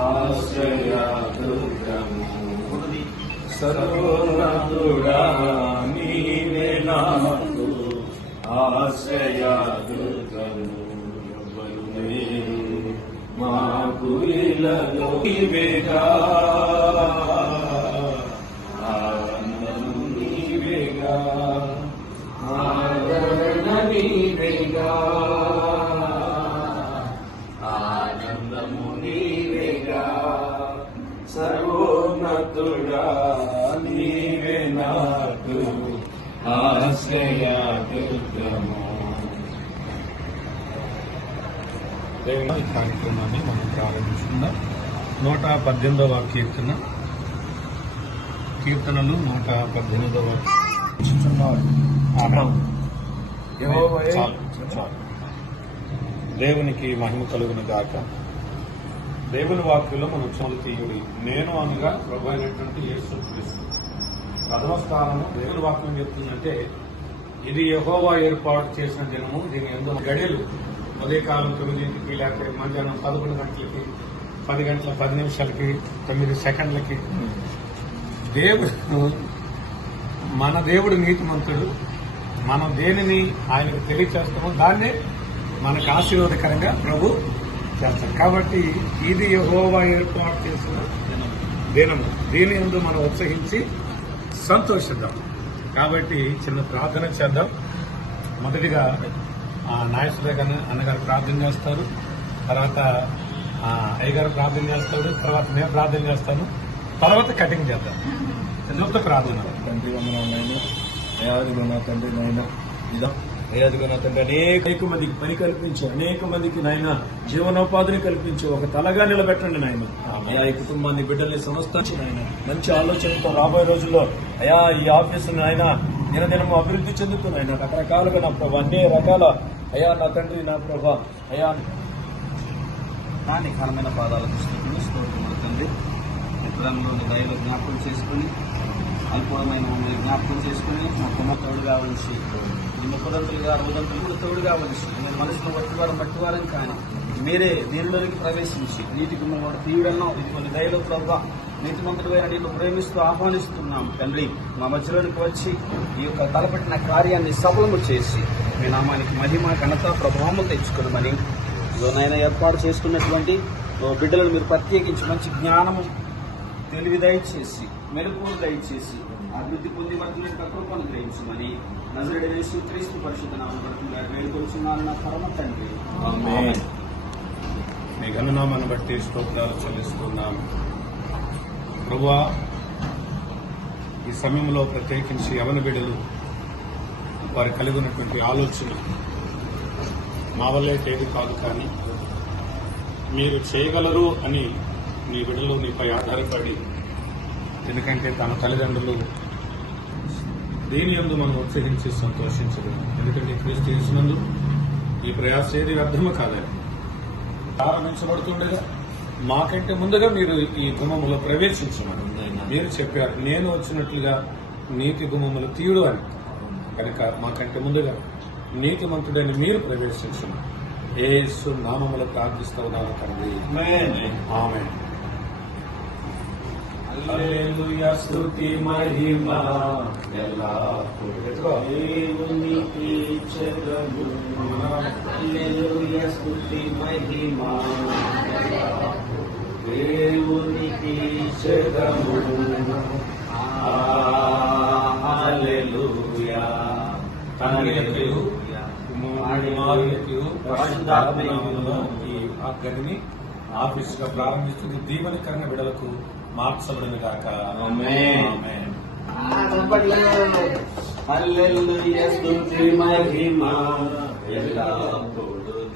ఆశ్రయదుర్గము సర్వోన్నతుడా నీవే నాకు ఆశ్రయదుర్గము ఎవరు లేరు మాకు ఇలలో నీవేగా ఆనందము నీవేగా ఆదరణ నీవేగా ఆనందము నీవేగా సర్వోన్నతుడా నీవే నాకు ఆశ్రయదుర్గము. దేవుని ఈ కార్యక్రమాన్ని మనం ప్రారంభించుకుందాం. 118వ కీర్తనలు 118వ దేవునికి మహిమ కలుగును గాక. దేవుని వాక్యంలో మనం చదువుతీయుడి నేను అనగా ప్రభు అయినటువంటి యేసు క్రీస్తు. ప్రథమ స్థానము దేవుని వాక్యం చెప్తుందంటే ఇది యెహోవా ఏర్పాటు చేసిన దినము. దీని ఎందు గడియలు ఉదయకాలం 9ంటికి లేకపోతే మధ్యాహ్నం 11 గంటలకి 10 గంటల 10 నిమిషాలకి 9 సెకండ్లకి మన దేవుడు నీతిమంతుడు. మనం దేనిని ఆయనకు తెలియచేస్తామో దాన్నే మనకు ఆశీర్వాదకరంగా ప్రభు చేస్తాడు. కాబట్టి ఇది యెహోవా ఏర్పాటు చేసిన దినము. దీని యందు మనం ఉత్సహించి సంతోషిద్దాం. కాబట్టి చిన్న ప్రార్థన చేద్దాం. మొదటిగా నాగేశ్వర అన్నగారు ప్రార్థన చేస్తారు, తర్వాత అయ్యగారు ప్రార్థన చేస్తాడు, తర్వాత నేను ప్రార్థన చేస్తాను, తర్వాత కటింగ్ చేద్దాం. చెప్తా ప్రార్థన. తండ్రి వందనాలు అయాదిగా నా తండ్రి నాయన ఇదా అయాదిగా నా తండ్రి అనేక మందికి పని కల్పించి అనేక మందికి నాయన జీవనోపాధిని కల్పించి ఒక తలగా నిలబెట్టండి నాయన. అయా ఈ కుటుంబాన్ని బిడ్డల్ని సంస్థించి నాయన మంచి ఆలోచనతో రాబోయే రోజుల్లో అయా ఈ ఆఫీసు నాయన దినదినము అభివృద్ధి చెందుతున్నాయన రకరకాలుగా నా ప్రభా అన్ని రకాల అయా నా తండ్రి నా ప్రభా అయా కానీ ఘనమైన పాదాలకు స్తోత్రములు తండ్రి. ఇతరులలోని దయలు జ్ఞాపకం చేసుకుని అల్పమైన మమ్మల్ని జ్ఞాపకం చేసుకుని మా కొమ్మ తోడుగా ఉంచి నిన్న కుదంతులుగా ఉదంతులు కూడా తోడుగా ఉంచి నేను మనసులో మట్టివారం కానీ మీరే దీనిలోనికి ప్రవేశించి నీటికి మమ్మల్ని తీయుడన్నా ఇటువంటి దయలు ప్రభావ నీతిమంతుడుగా నేను ప్రేమిస్తూ ఆహ్వానిస్తున్నాం తండ్రి. మా మధ్యలోనికి వచ్చి ఈ యొక్క తలపెట్టిన కార్యాన్ని సఫలము చేసి మీ నామానికి మహిమ ఘనత ప్రభావము తెచ్చుకున్నామని నాయన ఏర్పాటు చేసుకున్నటువంటి బిడ్డలను మీరు ప్రత్యేకించి మంచి జ్ఞానము తెలివి దయచేసి మెలకువలు దయచేసి అభివృద్ధి పొంది వర్తులైన కృపను గ్రహించమని నజరేయుడైన యేసుక్రీస్తు పరిశుద్ధ నామమున వేడుకొనుచున్నాను నా పరమ తండ్రి. ఆమేన్. మీ ఘననామాన్ని బట్టి స్తోత్రాలు చెల్లిస్తున్నాం ప్రభువా. ఈ సమయంలో ప్రత్యేకించి యవన బిడ్డలు వారు కలిగి ఉన్నటువంటి ఆలోచన మా వల్లే ఏది కాదు, కానీ మీరు చేయగలరు అని నీ బిడ్డలు నీపై ఆధారపడి, ఎందుకంటే తన తల్లిదండ్రులు దీని యందు మనం ఉత్సహించి సంతోషించదు. ఎందుకంటే క్రీస్తు యేసునందు ఈ ప్రయాస ఏది వ్యర్థము కాదని ప్రారంభించబడుతుండగా మాకంటే ముందుగా మీరు ఈ గుమ్మములో ప్రవేశించమని మీరు చెప్పారు. నేను వచ్చినట్లుగా నీతి గుమ్మములు తీయుడు అని. కనుక మాకంటే ముందుగా నీతిమంతుడని మీరు ప్రవేశించమని యేసు నామములో ప్రార్థిస్తూ ఉన్నాను తండ్రి. ఆమేన్. హల్లెలూయా స్తుతి మహిమ ఎల్లప్పుడూ దేవునికి చెందును. హల్లెలూయా స్తుతి మహిమ దేవునికి చెందును. హల్లెలూయా. తండ్రియు కుమారునికి పరిశుద్ధాత్మనామములో ఈ గదిని ఆఫీసుగా ప్రారంభిస్తుంది. దీవెనకరణ బిడ్డలకు మార్చబడిన గాక. ఆమేన్. హల్లెలూయా స్తుతి మహిమ ఎల్లప్పుడూ